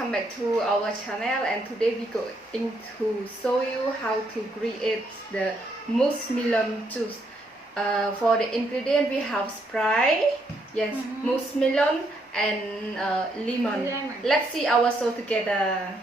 welcome back to our channel, and today we going to show you how to create the muskmelon juice. For the ingredient we have Sprite, yes, muskmelon and lemon. Let's see our show together.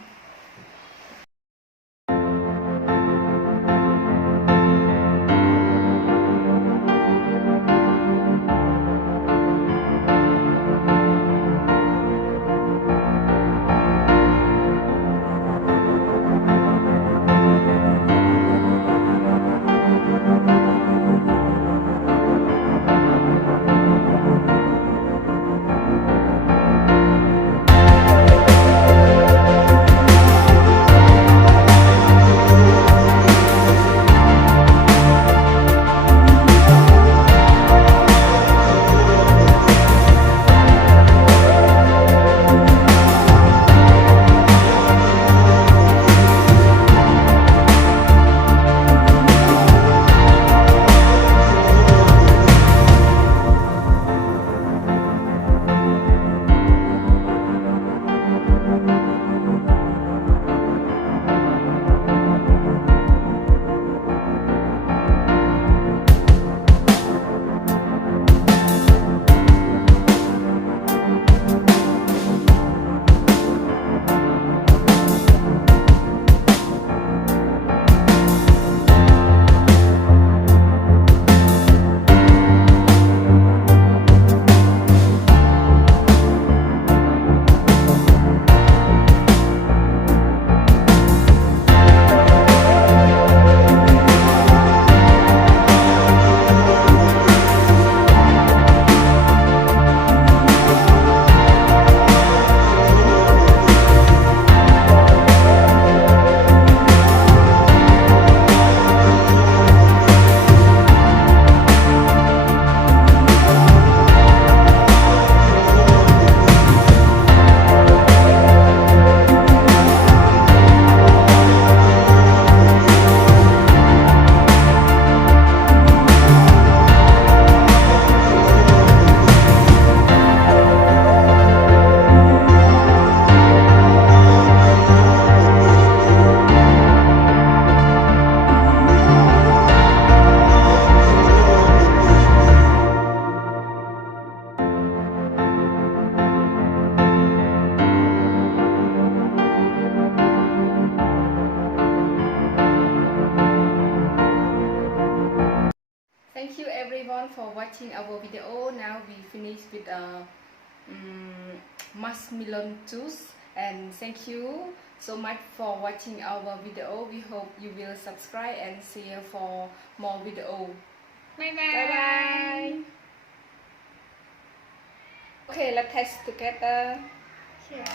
Thank you everyone for watching our video. Now we finish with muskmelon juice, and thank you so much for watching our video. We hope you will subscribe and share for more video. Bye bye. Bye bye. Okay, let's taste together. Cheers.